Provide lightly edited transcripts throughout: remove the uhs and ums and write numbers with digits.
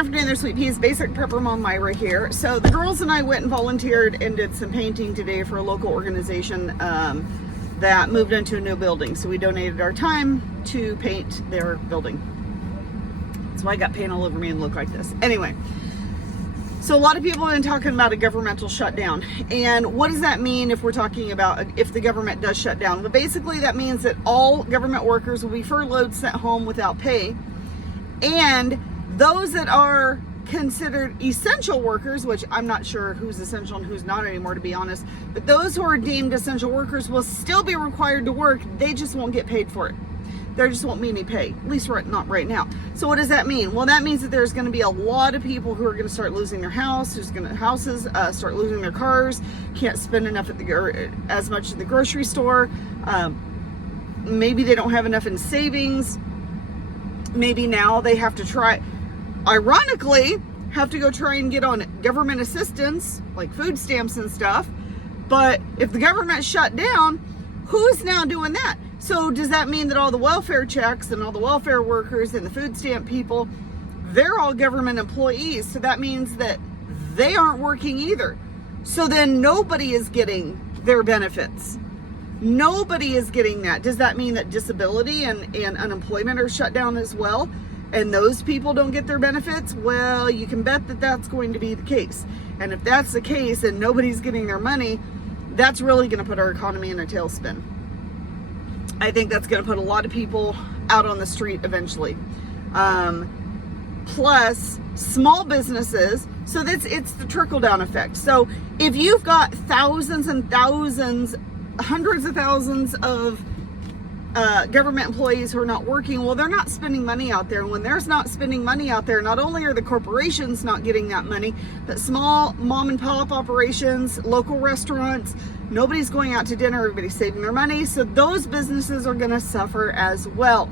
afternoon there, Sweet Peas. Basic Prepper Mom Myra here. So the girls and I went and volunteered and did some painting today for a local organization that moved into a new building. So we donated our time to paint their building. That's why I got paint all over me and look like this. Anyway, so a lot of people have been talking about a governmental shutdown. And what does that mean if we're talking about if the government does shut down? Well, basically that means that all government workers will be furloughed, sent home without pay. And those that are considered essential workers, which I'm not sure who's essential and who's not anymore, to be honest, but those who are deemed essential workers will still be required to work. They just won't get paid for it. There just won't be any pay, at least not right now. So what does that mean? Well, that means that there's going to be a lot of people who are going to start losing their houses, start losing their cars, can't spend enough as much at the grocery store. Maybe they don't have enough in savings. Maybe now they have to go try and get on government assistance, like food stamps and stuff. But if the government shut down, who's now doing that? So does that mean that all the welfare checks and all the welfare workers and the food stamp people, they're all government employees? So that means that they aren't working either. So then nobody is getting their benefits. Nobody is getting that. Does that mean that disability and unemployment are shut down as well? And those people don't get their benefits? Well, you can bet that that's going to be the case. And if that's the case and nobody's getting their money, that's really going to put our economy in a tailspin. I think that's going to put a lot of people out on the street eventually. Plus, small businesses, so it's the trickle-down effect. So if you've got thousands and thousands, hundreds of thousands of government employees who are not working, well, they're not spending money out there. And when there's not spending money out there, not only are the corporations not getting that money, but small mom and pop operations, local restaurants, nobody's going out to dinner, everybody's saving their money. So those businesses are going to suffer as well.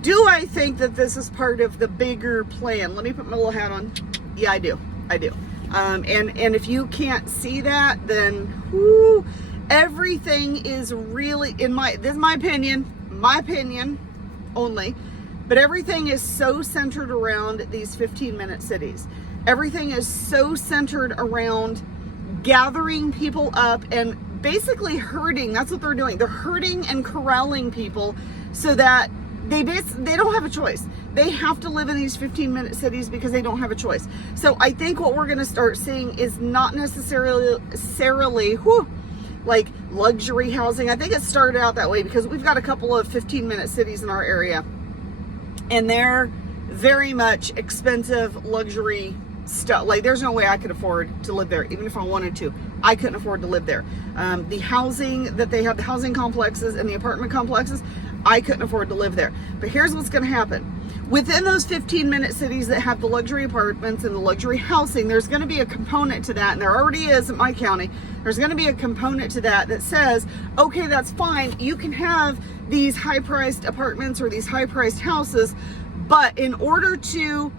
Do I think that this is part of the bigger plan? Let me put my little hat on. Yeah, I do. And if you can't see that, then whoo, everything is really, this is my opinion only, but everything is so centered around these 15-minute cities. Everything is so centered around gathering people up and basically herding. That's what they're doing. They're herding and corralling people so that they don't have a choice. They have to live in these 15-minute cities because they don't have a choice. So I think what we're going to start seeing is not necessarily like luxury housing. I think it started out that way because we've got a couple of 15-minute cities in our area, and they're very much expensive luxury stuff. Like, there's no way I could afford to live there. Even if I wanted to, I couldn't afford to live there. The housing that they have, the housing complexes and the apartment complexes, I couldn't afford to live there. But here's what's going to happen. Within those 15-minute cities that have the luxury apartments and the luxury housing, there's going to be a component to that, and there already is in my county. There's going to be a component to that says, okay, that's fine. You can have these high-priced apartments or these high-priced houses, but in order to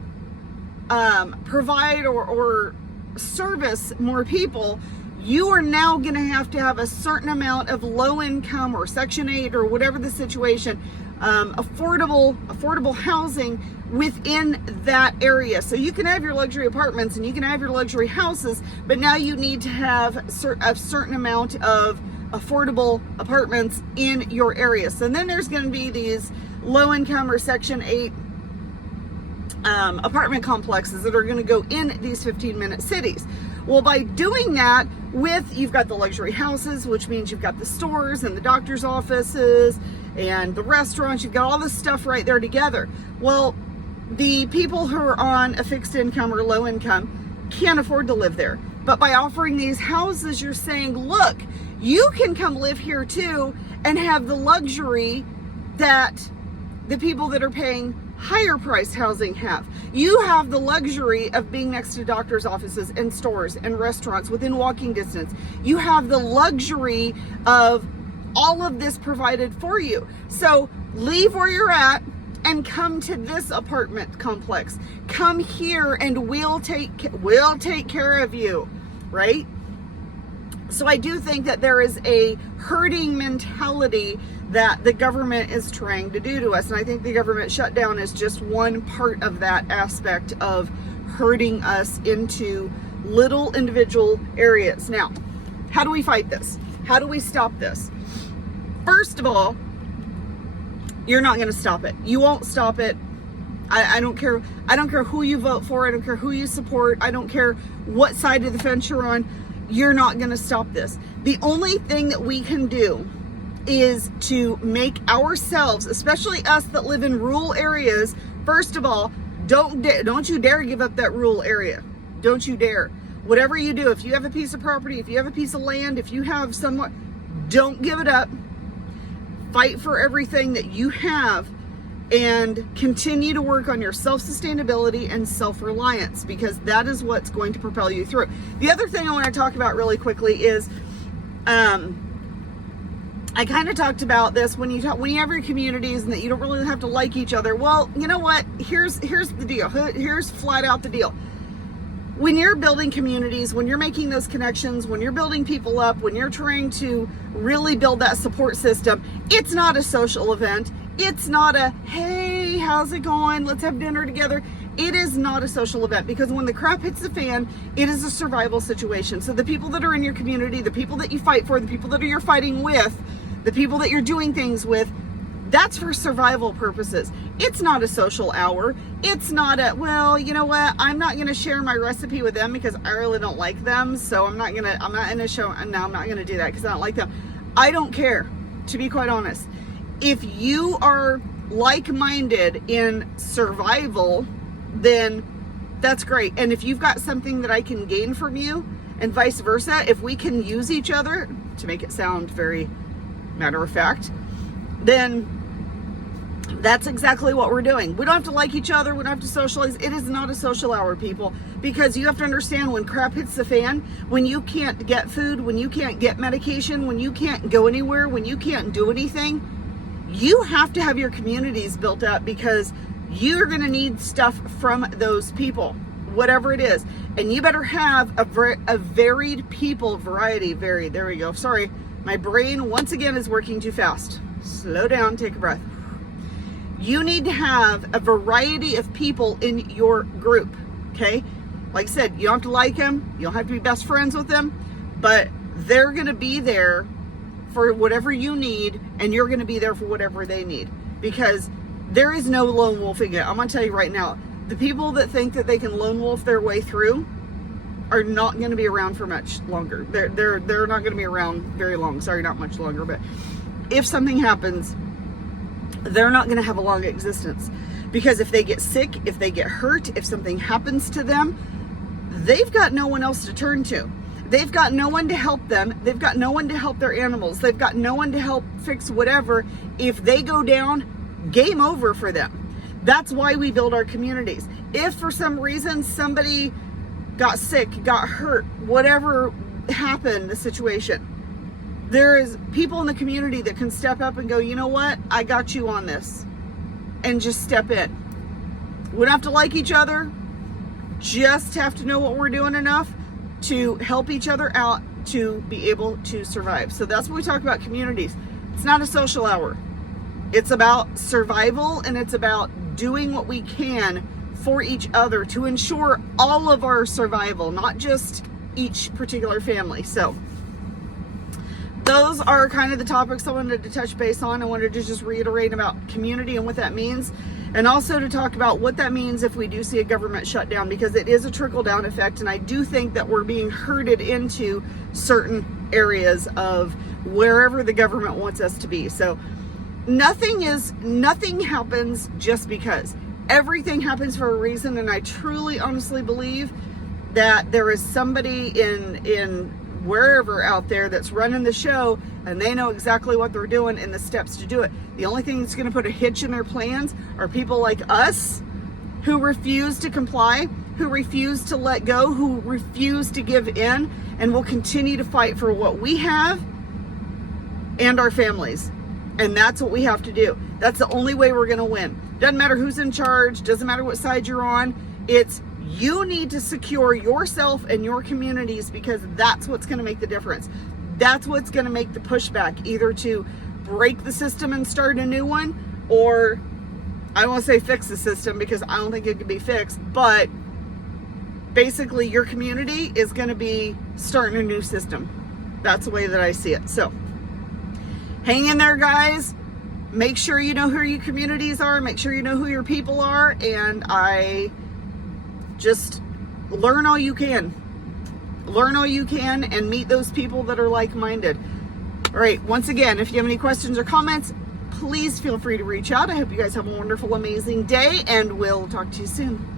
provide or service more people, you are now going to have a certain amount of low income or Section 8 or whatever the situation, affordable housing within that area. So you can have your luxury apartments and you can have your luxury houses, but now you need to have a certain amount of affordable apartments in your area. So then there's going to be these low income or Section 8 apartment complexes that are going to go in these 15-minute cities. Well, by doing that, you've got the luxury houses, which means you've got the stores and the doctor's offices and the restaurants, you've got all this stuff right there together. Well, the people who are on a fixed income or low income can't afford to live there. But by offering these houses, you're saying, look, you can come live here too and have the luxury that the people that are paying higher priced housing have. You have the luxury of being next to doctor's offices and stores and restaurants within walking distance. You have the luxury of all of this provided for you. So leave where you're at and come to this apartment complex. Come here and we'll take care of you, right? So I do think that there is a herding mentality that the government is trying to do to us. And I think the government shutdown is just one part of that aspect of herding us into little individual areas. Now, how do we fight this? How do we stop this? First of all, you're not going to stop it. You won't stop it. I don't care. I don't care who you vote for. I don't care who you support. I don't care what side of the fence you're on. You're not going to stop this. The only thing that we can do is to make ourselves, especially us that live in rural areas, first of all, don't you dare give up that rural area. Don't you dare. Whatever you do, if you have a piece of property, if you have a piece of land, if you have somewhat, don't give it up. Fight for everything that you have and continue to work on your self-sustainability and self-reliance, because that is what's going to propel you through. The other thing I want to talk about really quickly is, I kind of talked about this when you have your communities and that you don't really have to like each other. Well, you know what? Here's the deal. Here's flat out the deal. When you're building communities, when you're making those connections, when you're building people up, when you're trying to really build that support system, it's not a social event. It's not a, hey, how's it going? Let's have dinner together. It is not a social event, because when the crap hits the fan, it is a survival situation. So the people that are in your community, the people that you fight for, the people that you're fighting with, the people that you're doing things with, that's for survival purposes. It's not a social hour. It's not a, well, you know what? I'm not going to share my recipe with them because I really don't like them. So I'm not going to do that because I don't like them. I don't care, to be quite honest. If you are like-minded in survival, then that's great. And if you've got something that I can gain from you and vice versa, if we can use each other, to make it sound very matter of fact, then that's exactly what we're doing. We don't have to like each other. We don't have to socialize. It is not a social hour, people, because you have to understand, when crap hits the fan, when you can't get food, when you can't get medication, when you can't go anywhere, when you can't do anything, you have to have your communities built up, because you're going to need stuff from those people, whatever it is. And you better have a varied people variety. There we go. Sorry. My brain, once again, is working too fast. Slow down, take a breath. You need to have a variety of people in your group, okay? Like I said, you don't have to like them. You don't have to be best friends with them. But they're going to be there for whatever you need, and you're going to be there for whatever they need. Because there is no lone wolfing it. I'm going to tell you right now, the people that think that they can lone wolf their way through are not going to be around for much longer. They're not going to be around very long. Sorry, not much longer. But if something happens, they're not going to have a long existence, because if they get sick, if they get hurt, if something happens to them, they've got no one else to turn to. They've got no one to help them. They've got no one to help their animals. They've got no one to help fix whatever. If they go down, game over for them. That's why we build our communities. If for some reason somebody got sick, got hurt, whatever happened, the situation, there is people in the community that can step up and go, you know what? I got you on this. And just step in. We don't have to like each other. Just have to know what we're doing enough to help each other out to be able to survive. So that's what we talk about communities. It's not a social hour. It's about survival, and it's about doing what we can for each other to ensure all of our survival, not just each particular family. So those are kind of the topics I wanted to touch base on. I wanted to just reiterate about community and what that means, and also to talk about what that means if we do see a government shutdown, because it is a trickle-down effect, and I do think that we're being herded into certain areas of wherever the government wants us to be. So nothing happens just because. Everything happens for a reason, and I truly, honestly believe that there is somebody in wherever out there that's running the show, and they know exactly what they're doing and the steps to do it. The only thing that's going to put a hitch in their plans are people like us, who refuse to comply, who refuse to let go, who refuse to give in, and will continue to fight for what we have and our families. And that's what we have to do. That's the only way we're going to win. Doesn't matter who's in charge, doesn't matter what side you're on. It's You need to secure yourself and your communities, because that's what's going to make the difference. That's what's going to make the pushback, either to break the system and start a new one, or I won't say fix the system because I don't think it can be fixed, but basically your community is going to be starting a new system. That's the way that I see it. So hang in there, guys. Make sure you know who your communities are. Make sure you know who your people are. And I just learn all you can. Learn all you can and meet those people that are like-minded. All right. Once again, if you have any questions or comments, please feel free to reach out. I hope you guys have a wonderful, amazing day, and we'll talk to you soon.